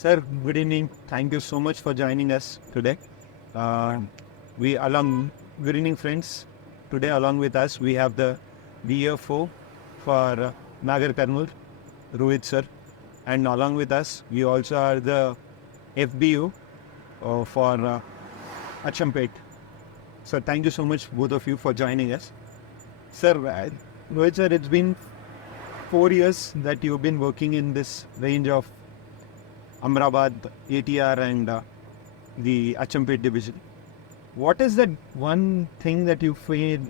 Sir, good evening. Thank you so much for joining us today. Uh, Good evening, friends. Today, along with us, we have the DFO for Nagarkurnool, Rohith sir, and along with us, we also are the FBU for Achampet. So, thank you so much, both of you, for joining us. Sir, Rohith sir, it's been 4 years that you've been working in this range of Amrabad, ATR, and the Achampet division. What is that one thing that you feel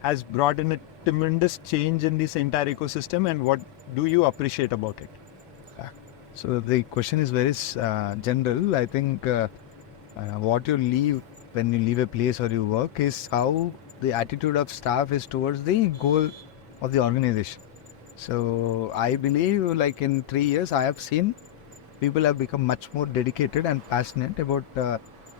has brought in a tremendous change in this entire ecosystem, and what do you appreciate about it? So the question is very general. I think what you leave when you leave a place or you work is how the attitude of staff is towards the goal of the organization. So I believe like in 3 years I have seen people have become much more dedicated and passionate about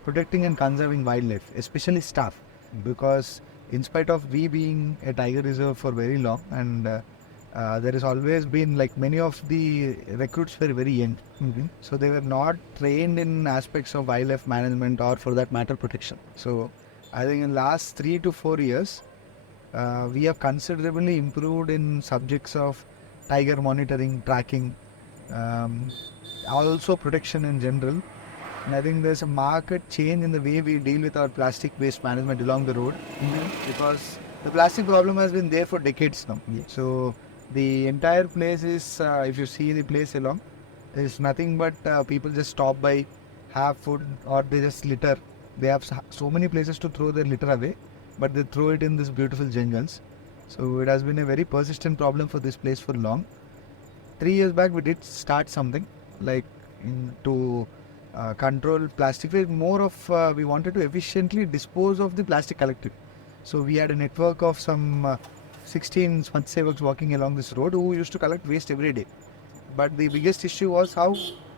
protecting and conserving wildlife, especially staff, because in spite of we being a tiger reserve for very long and there has always been like many of the recruits were very young. So they were not trained in aspects of wildlife management or for that matter protection. So I think in last 3 to 4 years we have considerably improved in subjects of tiger monitoring, tracking, also protection in general. And I think there's a marked change in the way we deal with our plastic waste management along the road, because the plastic problem has been there for decades now. So the entire place is, if you see the place along, there's nothing but people just stop by, have food, or they just litter. They have so many places to throw their litter away, but they throw it in these beautiful jungles. So it has been a very persistent problem for this place for long. 3 years back we did start something like to control plastic waste. More of we wanted to efficiently dispose of the plastic collected. So we had a network of some 16 Switcheko walking along this road who used to collect waste every day. But the biggest issue was how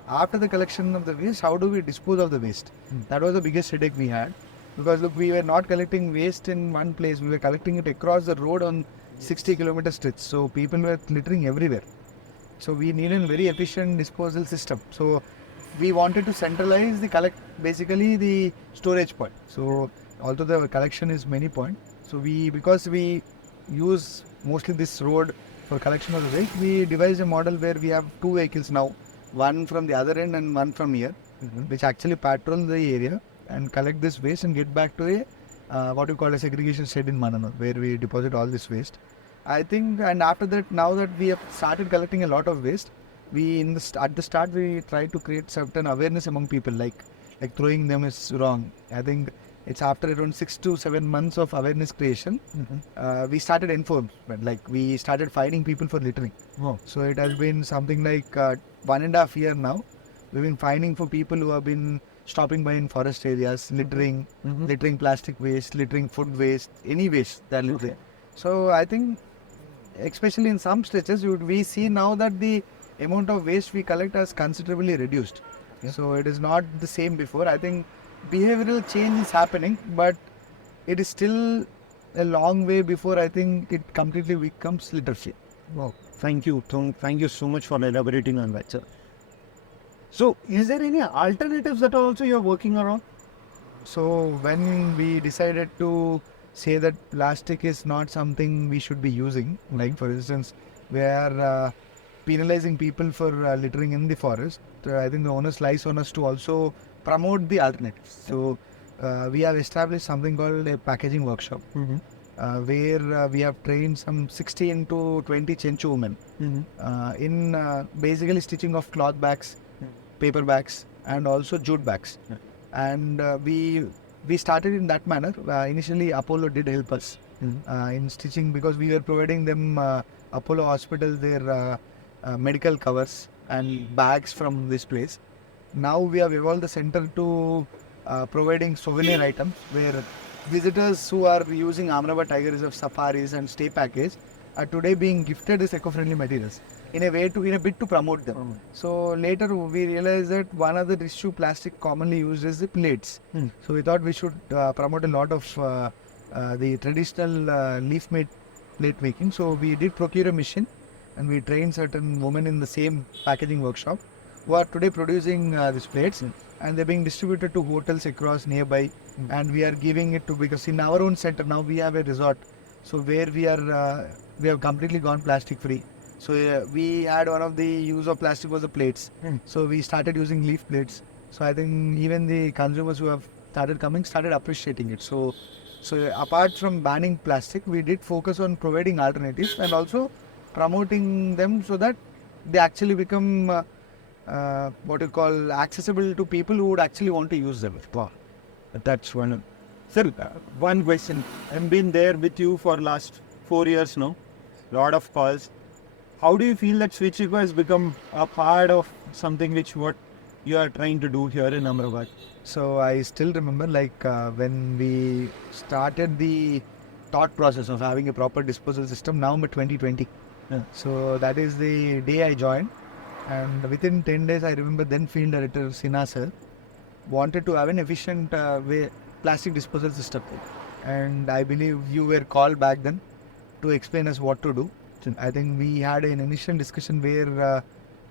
after the collection of the waste, how do we dispose of the waste? That was the biggest headache we had, because look, we were not collecting waste in one place, we were collecting it across the road on 60-kilometer stretch. So people were littering everywhere. So we needed a very efficient disposal system. So we wanted to centralize the basically the storage point. So although the collection is many points, so because we use mostly this road for collection of the waste, we devised a model where we have 2 vehicles now, one from the other end and one from here, which actually patrol the area and collect this waste and get back to a what you call a segregation shed in Mananur, where we deposit all this waste. I think, and after that, now that we have started collecting a lot of waste, we at the start we try to create certain awareness among people, like throwing them is wrong. I think it's after around 6 to 7 months of awareness creation, we started enforcement. Like we started fining people for littering. So it has been something like 1.5 years now. We've been fining for people who have been stopping by in forest areas, littering plastic waste, littering food waste, any waste they're littering. So I think, especially in some stretches, we see now that the amount of waste we collect has considerably reduced. So it is not the same before. I think behavioral change is happening, but it is still a long way before I think it completely becomes literacy. Wow. Thank you. Thank you so much for elaborating on that, sir. So, is there any alternatives that also you're working around? So when we decided to say that plastic is not something we should be using, like for instance, we are penalizing people for littering in the forest. I think the onus lies on us to also promote the alternatives. So we have established something called a packaging workshop, where we have trained some 16 to 20 Chenchu women in basically stitching of cloth bags, paper bags, and also jute bags. And we started in that manner. Initially Apollo did help us in stitching, because we were providing them Apollo Hospital their medical covers and bags from this place. Now we have evolved the center to providing souvenir items, where visitors who are using Amrabad Tiger Reserve safaris and stay package are today being gifted these eco-friendly materials in a bid to promote them. So later we realized that one other issue plastic commonly used is the plates. So we thought we should promote a lot of the traditional leaf-made plate making. So we did procure a machine and we trained certain women in the same packaging workshop who are today producing these plates, and they're being distributed to hotels across nearby, and we are giving it to, because in our own center now we have a resort, so where we have completely gone plastic free. So we had one of the use of plastic was the plates. So we started using leaf plates. So I think even the consumers who have started appreciating it. So apart from banning plastic, we did focus on providing alternatives and also promoting them so that they actually become what you call accessible to people who would actually want to use them. Wow, that's one. Sir, one question. I've been there with you for last 4 years now. Lot of calls. How do you feel that Switcheko has become a part of something which what you are trying to do here in Ahmedabad? So I still remember when we started the thought process of having a proper disposal system, November 2020. Yeah. So that is the day I joined, and within 10 days I remember then Field Director Sinha sir wanted to have an efficient plastic disposal system, and I believe you were called back then to explain us what to do. I think we had an initial discussion where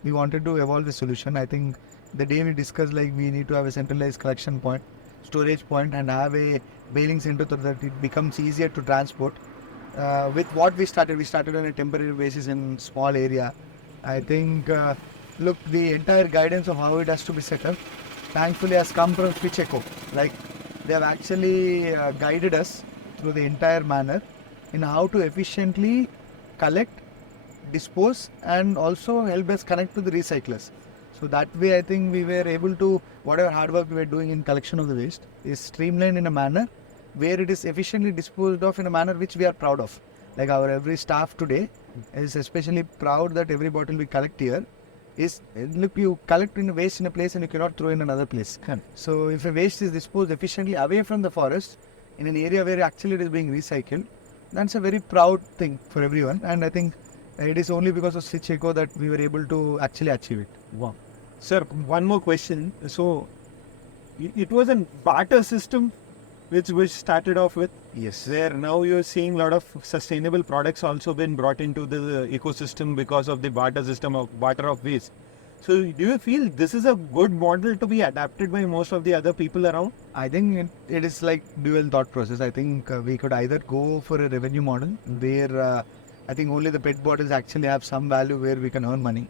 we wanted to evolve the solution. I think the day we discussed we need to have a centralized collection point, storage point, and have a baling center so that it becomes easier to transport. With what we started on a temporary basis in small area. I think the entire guidance of how it has to be set up thankfully has come from Switcheko. They have actually guided us through the entire manner in how to efficiently collect, dispose, and also help us connect to the recyclers. So that way I think we were able to, whatever hard work we were doing in collection of the waste is streamlined in a manner where it is efficiently disposed of in a manner which we are proud of. Like our every staff today is especially proud that every bottle we collect here is, look, you collect in waste in a place and you cannot throw in another place. So if a waste is disposed efficiently away from the forest in an area where actually it is being recycled, that's a very proud thing for everyone, and I think it is only because of Switcheko that we were able to actually achieve it. Wow. Sir, one more question. So, it was a barter system which started off with? Yes. Where now you're seeing a lot of sustainable products also been brought into the ecosystem because of the barter system of barter of waste. So, do you feel this is a good model to be adapted by most of the other people around? I think it is like dual thought process. I think we could either go for a revenue model where I think only the PET bottles actually have some value where we can earn money.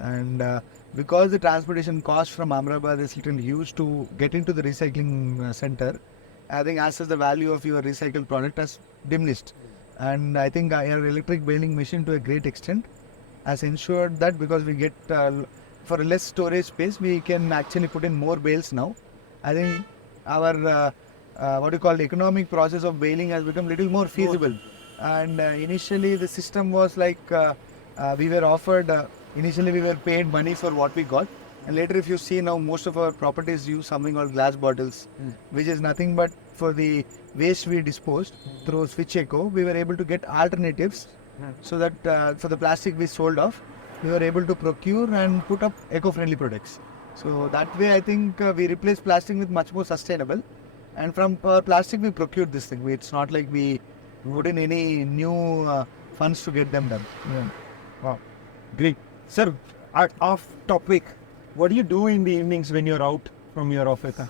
And because the transportation cost from Ahmedabad is little huge to get into the recycling center, I think as such the value of your recycled product has diminished. And I think our electric baling machine to a great extent has ensured that because we get for less storage space, we can actually put in more bales now. I think our economic process of baling has become little more feasible. And initially the system was we were offered, initially we were paid money for what we got. And later if you see now most of our properties use something called glass bottles, which is nothing but for the waste we disposed through Switcheko, we were able to get alternatives so that for the plastic we sold off, we were able to procure and put up eco-friendly products. So that way I think we replaced plastic with much more sustainable, and from plastic we procured this thing. It's not like we put in any new funds to get them done. Yeah. Wow, great. Sir, off topic, what do you do in the evenings when you're out from your office?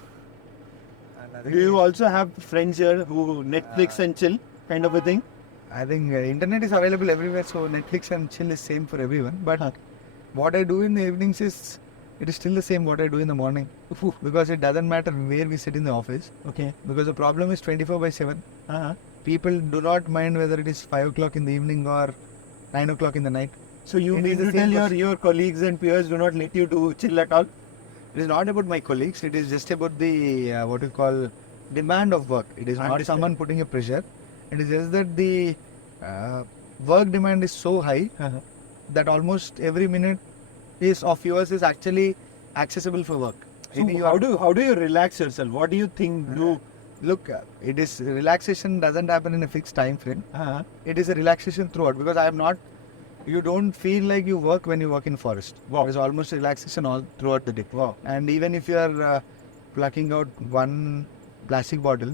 Do you also have friends here who Netflix and chill kind of a thing? I think internet is available everywhere, so Netflix and chill is same for everyone. But what I do in the evenings is, it is still the same what I do in the morning. Because it doesn't matter where we sit in the office. Okay. Because the problem is 24/7. People do not mind whether it is 5 o'clock in the evening or 9 o'clock in the night. So you mean to tell your colleagues and peers do not let you do chill at all? It is not about my colleagues. It is just about the demand of work. It is not someone putting a pressure. It is just that the work demand is so high that almost every minute of yours is actually accessible for work. So how do you relax yourself? What do you think? Look, it is relaxation doesn't happen in a fixed time frame. It is a relaxation throughout, because you don't feel like you work when you work in forest. Wow. It is almost relaxation all throughout the day. Wow. And even if you are plucking out one plastic bottle,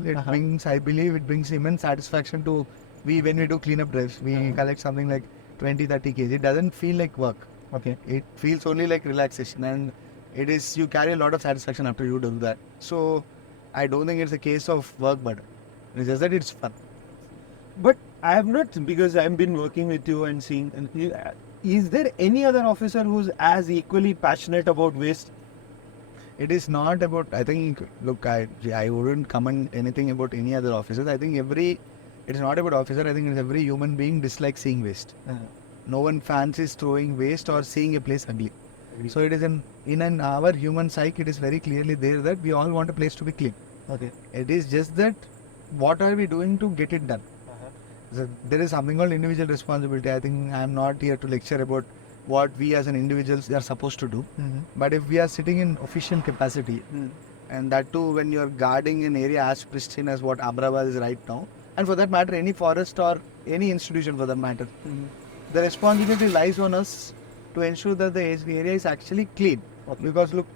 I believe it brings immense satisfaction to when we do cleanup drives. We collect something like 20-30 kg. It doesn't feel like work. Okay. It feels only like relaxation, and you carry a lot of satisfaction after you do that. So I don't think it's a case of work, but it's just that it's fun. But I have not, because I've been working with you and seeing. Is there any other officer who's as equally passionate about waste? It is not about, I think, look, I wouldn't comment anything about any other officers. I think it's not about officer, I think it's every human being dislikes seeing waste. No one fancies throwing waste or seeing a place ugly. So it is in our human psyche, it is very clearly there that we all want a place to be clean. Okay. It is just that, what are we doing to get it done? So there is something called individual responsibility. I think I am not here to lecture about what we as an individuals are supposed to do. But if we are sitting in official capacity, and that too when you are guarding an area as pristine as what Ahmedabad is right now, and for that matter any forest or any institution for that matter, the responsibility lies on us to ensure that the area is actually clean. Because look,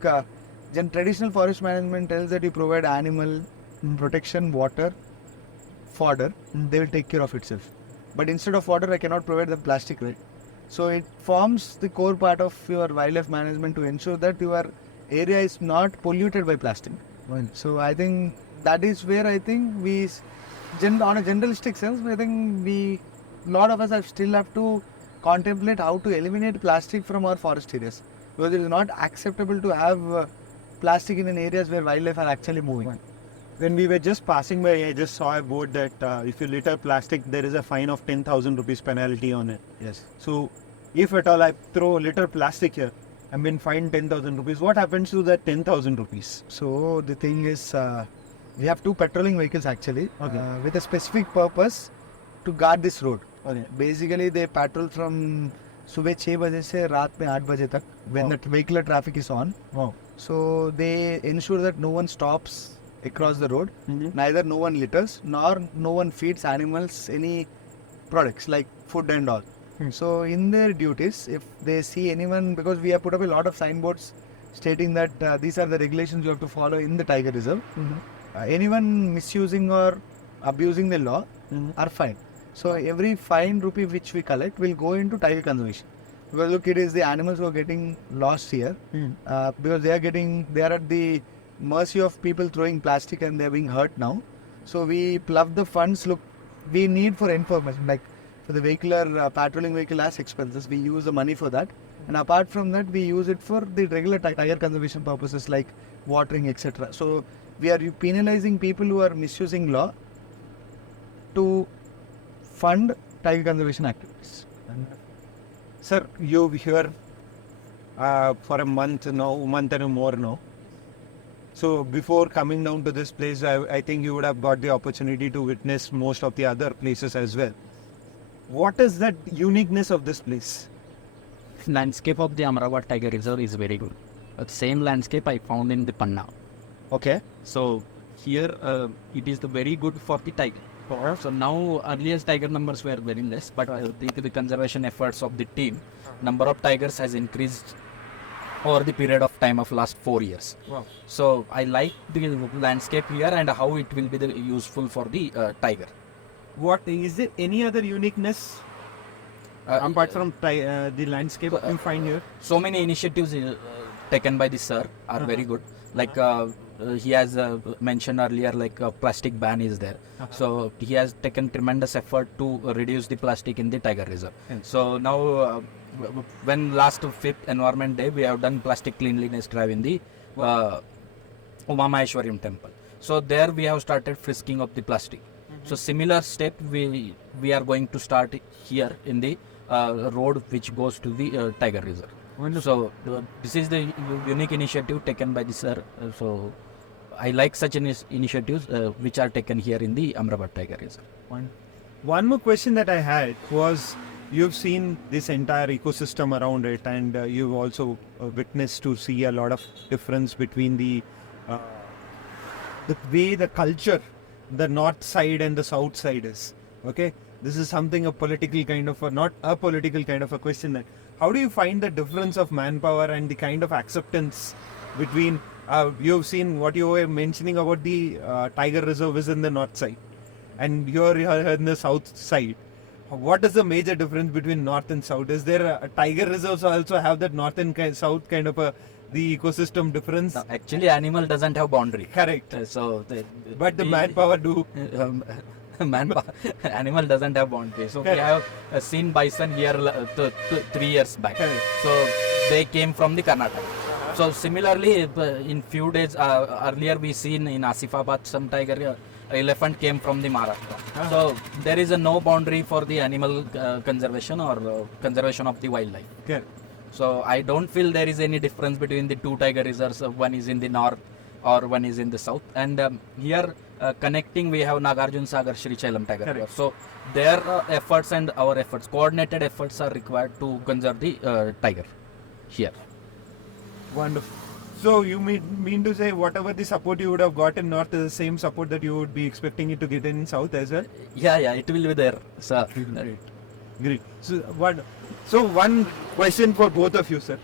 traditional forest management tells that you provide animal protection, water, fodder, they will take care of itself. But instead of water, I cannot provide the plastic, right? So it forms the core part of your wildlife management to ensure that your area is not polluted by plastic. So I think that is where I think on a generalistic sense, I think a lot of us still have to contemplate how to eliminate plastic from our forest areas, because it is not acceptable to have plastic in areas where wildlife are actually moving. When we were just passing by, I just saw a board that if you litter plastic, there is a fine of 10,000 rupees penalty on it. Yes. So, if at all I throw litter plastic here, I'm been fined 10,000 rupees. What happens to that 10,000 rupees? So the thing is, we have two patrolling vehicles actually, with a specific purpose to guard this road. Okay. Basically, they patrol from सुबह 6 बजे से रात में 8 बजे तक when the vehicular traffic is on. So they ensure that no one stops across the road, neither no one litters nor no one feeds animals any products like food and all. So in their duties, if they see anyone, because we have put up a lot of signboards stating that these are the regulations you have to follow in the tiger reserve, anyone misusing or abusing the law are fined. So every fine rupee which we collect will go into tiger conservation. Because look, it is the animals who are getting lost here, because they are at the mercy of people throwing plastic and they are being hurt now. So we plug the funds. Look, we need for information, like for the vehicular patrolling vehicle as expenses, we use the money for that, and apart from that we use it for the regular tiger conservation purposes like watering, etc. So we are penalizing people who are misusing law to fund tiger conservation activities. Sir, you're here for a month and more now. So before coming down to this place, I think you would have got the opportunity to witness most of the other places as well. What is that uniqueness of this place? Landscape of the Ahmedabad Tiger Reserve is very good. The same landscape I found in the Panna. Okay. So here it is very good for the tiger. So now earlier tiger numbers were very less, but due to the conservation efforts of the team, number of tigers has increased over the period of time of last 4 years. Wow. So I like the landscape here and how it will be useful for the tiger. What is there any other uniqueness apart from the landscape you find here? So many initiatives taken by the sir are very good. Like he has mentioned earlier, like plastic ban is there. So he has taken tremendous effort to reduce the plastic in the tiger reserve. So now when last 5th environment day, we have done plastic cleanliness drive in the Umamaheshwaram temple. So there we have started frisking of the plastic. So similar step we are going to start here in the road which goes to the tiger reserve. So this is the unique initiative taken by the sir. So I like such initiatives which are taken here in the Ahmedabad Tiger Reserve. One more question that I had was, you've seen this entire ecosystem around it, and you've also witnessed to see a lot of difference between the way the culture, the north side and the south side is. Okay, this is something not a political kind of a question. That how do you find the difference of manpower and the kind of acceptance between? You've seen what you were mentioning about the tiger reserve is in the north side, and you're in the south side. what is the major difference between north and south? Is there a tiger reserves also have that north and south kind of the ecosystem difference? No, actually, animal doesn't have boundary. Correct. But the manpower do. Animal doesn't have boundary. So we have seen bison here 3 years back. Correct. So they came from the Karnataka. So similarly, in few days earlier we seen in Asifabad some tiger elephant came from the Maharashtra. So there is no boundary for the animal conservation or conservation of the wildlife. Correct. So I don't feel there is any difference between the two tiger reserves. One is in the north or one is in the south. And here connecting we have Nagarjuna Sagar Srichailam Tiger Reserve. So their efforts and our efforts, coordinated efforts are required to conserve the tiger here. Wonderful. So you mean to say whatever the support you would have got in north is the same support that you would be expecting it to get in south as well? Yeah, it will be there. So, Great. So one question for both of you, sir.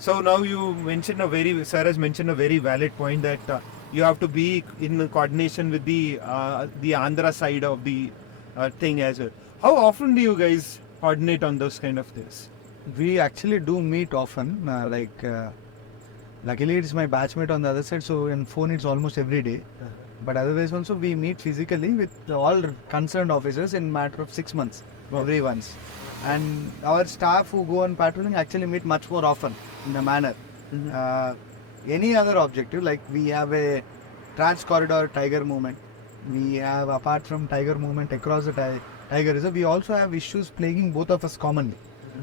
So now you mentioned sir has mentioned a very valid point that you have to be in coordination with the Andhra side of the thing as well. How often do you guys coordinate on those kind of things? We actually do meet often. Luckily, it's my batchmate on the other side, so in phone it's almost every day. But otherwise also we meet physically with all concerned officers in matter of 6 months, every once. And our staff who go on patrolling actually meet much more often in a manner. Any other objective, like we have a trans-corridor tiger movement. We have, apart from tiger movement across the tiger reserve, we also have issues plaguing both of us commonly.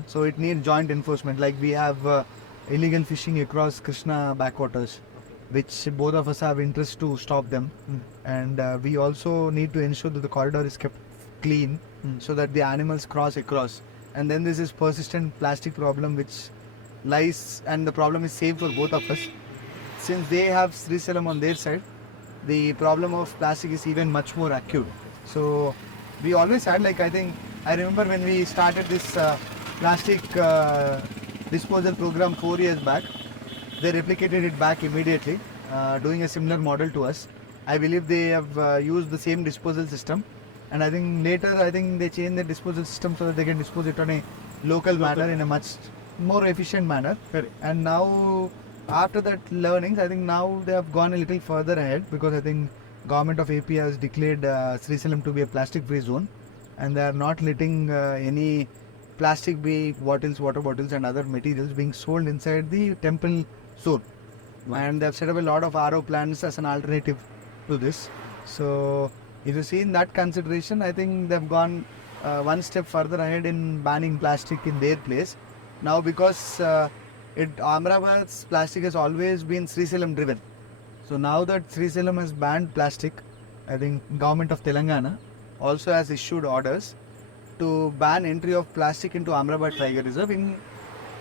So it needs joint enforcement, like we have illegal fishing across Krishna backwaters, which both of us have interest to stop them. And we also need to ensure that the corridor is kept clean so that the animals cross across. And then this is persistent plastic problem which lies, and the problem is same for both of us. Since they have Srisalam on their side, the problem of plastic is even much more acute. So we always had, I remember when we started this plastic disposal program 4 years back, they replicated it back immediately, doing a similar model to us. I believe they have used the same disposal system, and I think later they changed the disposal system so that they can dispose it on a local manner in a much more efficient manner. Correct. And now after that learnings, I think now they have gone a little further ahead, because I think government of AP has declared Srisalam to be a plastic free zone, and they are not letting any plastic bottles, water bottles and other materials being sold inside the temple zone. And they have set up a lot of RO plants as an alternative to this. So if you see in that consideration, I think they have gone one step further ahead in banning plastic in their place. Now because Ahmedabad's plastic has always been Srisalam driven. So now that Srisalam has banned plastic, I think government of Telangana also has issued orders to ban entry of plastic into Ahmedabad Tiger Reserve in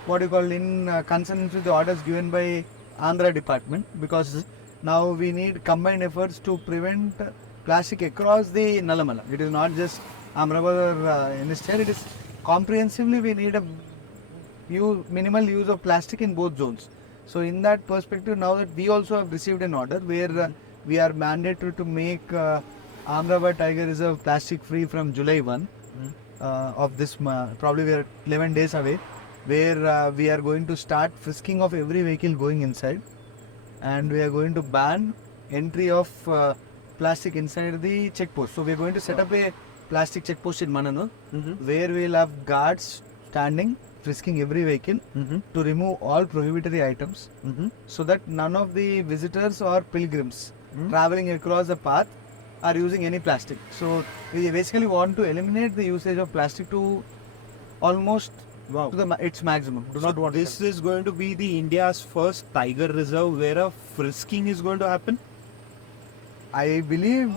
consonance with the orders given by Andhra department, because now we need combined efforts to prevent plastic across the Nalamala. It is not just Ahmedabad or instead it is comprehensively we need a minimal use of plastic in both zones. So in that perspective, now that we also have received an order where we are mandated to make Ahmedabad Tiger Reserve plastic free from July 1 of this month. Probably we are 11 days away, where we are going to start frisking of every vehicle going inside, and we are going to ban entry of plastic inside the checkpost. So we are going to set up a plastic checkpost in Mananur, where we will have guards standing frisking every vehicle to remove all prohibitory items, so that none of the visitors or pilgrims traveling across the path are using any plastic. So we basically want to eliminate the usage of plastic to almost to its maximum. This is going to be the India's first tiger reserve where a frisking is going to happen? I believe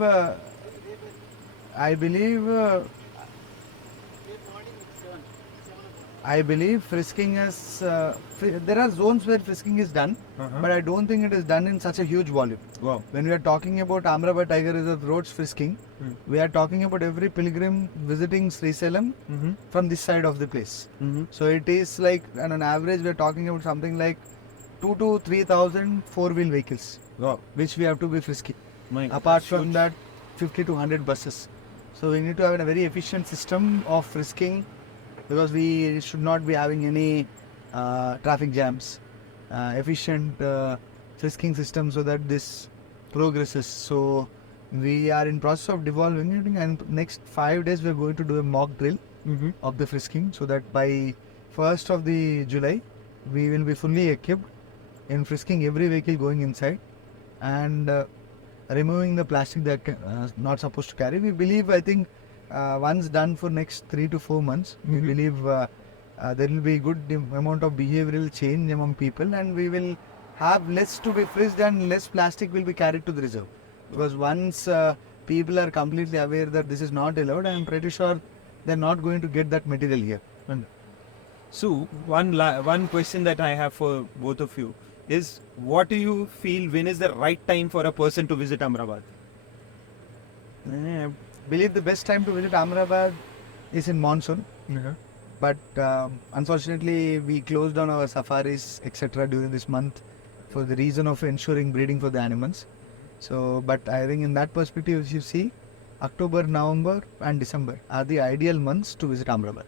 frisking is there are zones where frisking is done, but I don't think it is done in such a huge volume. Wow. When we are talking about Ahmedabad Tiger Reserve roads frisking, we are talking about every pilgrim visiting Srisalam from this side of the place. So it is like, on an average, we are talking about something like 2,000 to 3,000 four-wheel vehicles, which we have to be frisking. Apart from that, 50 to 100 buses. So we need to have a very efficient system of frisking, because we should not be having any traffic jams. Efficient frisking system so that this progresses. So we are in process of developing it, and next 5 days we are going to do a mock drill of the frisking, so that by 1st of the July we will be fully equipped in frisking every vehicle going inside, and removing the plastic that not supposed to carry. We believe, I think, once done for next 3 to 4 months, we believe there will be good amount of behavioral change among people, and we will have less to be frisked and less plastic will be carried to the reserve. Because once people are completely aware that this is not allowed, I am pretty sure they are not going to get that material here. So one question that I have for both of you is, what do you feel, when is the right time for a person to visit Amrabad? I believe the best time to visit Ahmedabad is in monsoon. But unfortunately, we closed down our safaris, etc. during this month for the reason of ensuring breeding for the animals. So, but I think in that perspective, if you see, October, November and December are the ideal months to visit Ahmedabad.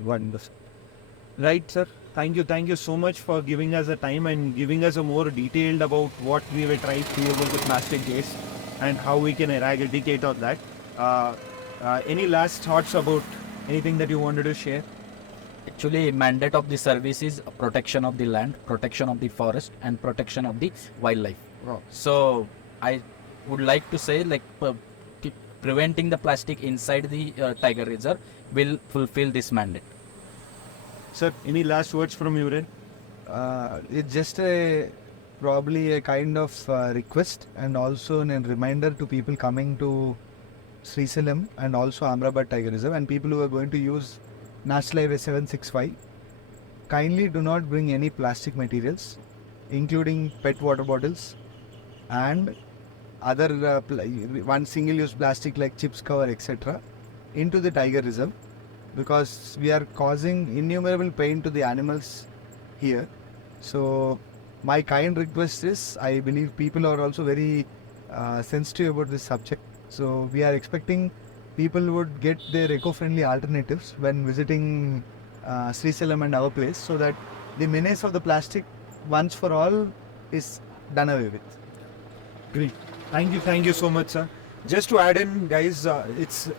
Wonderful. Right, sir. Thank you so much for giving us the time and giving us a more detailed about what we will try to do about the plastic waste and how we can eradicate on that. Any last thoughts about anything that you wanted to share? Actually, mandate of the service is protection of the land, protection of the forest, and protection of the wildlife. Wow. So I would like to say, like, preventing the plastic inside the tiger reserve will fulfill this mandate. Sir, any last words from your end? It's just probably a kind of request, and also a reminder to people coming to Srisalam and also Amrabad Tiger Reserve, and people who are going to use National Highway 765. Kindly do not bring any plastic materials, including PET water bottles and other one single-use plastic like chips cover, etc., into the Tiger Reserve, because we are causing innumerable pain to the animals here. So my kind request is, I believe people are also very sensitive about this subject. So we are expecting people would get their eco-friendly alternatives when visiting Srisalam and our place, so that the menace of the plastic once for all is done away with. Great. Thank you so much, sir. Just to add in, guys,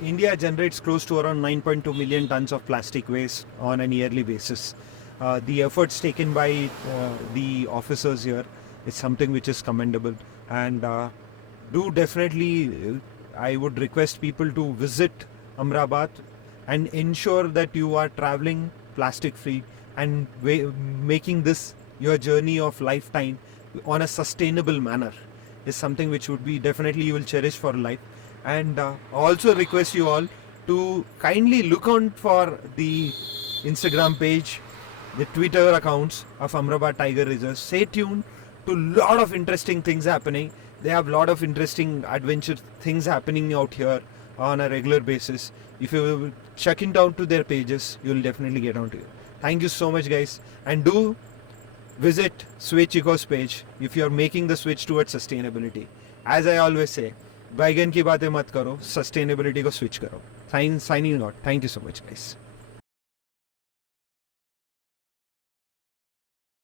India generates close to around 9.2 million tons of plastic waste on an yearly basis. The efforts taken by the officers here is something which is commendable, and do definitely, I would request people to visit Amrabad and ensure that you are traveling plastic free and making this your journey of lifetime on a sustainable manner is something which would be definitely you will cherish for life. And also request you all to kindly look out for the Instagram page, the Twitter accounts of Amrabad Tiger Reserve. Stay tuned to lot of interesting things happening. They have lot of interesting adventure things happening out here on a regular basis. If you check it out to their pages, you will definitely get onto it. Thank you so much, guys, and do visit Switcheko's page if you are making the switch towards sustainability. As I always say, बैगन की बातें मत करो, sustainability को switch करो. Signing out. Thank you so much, guys.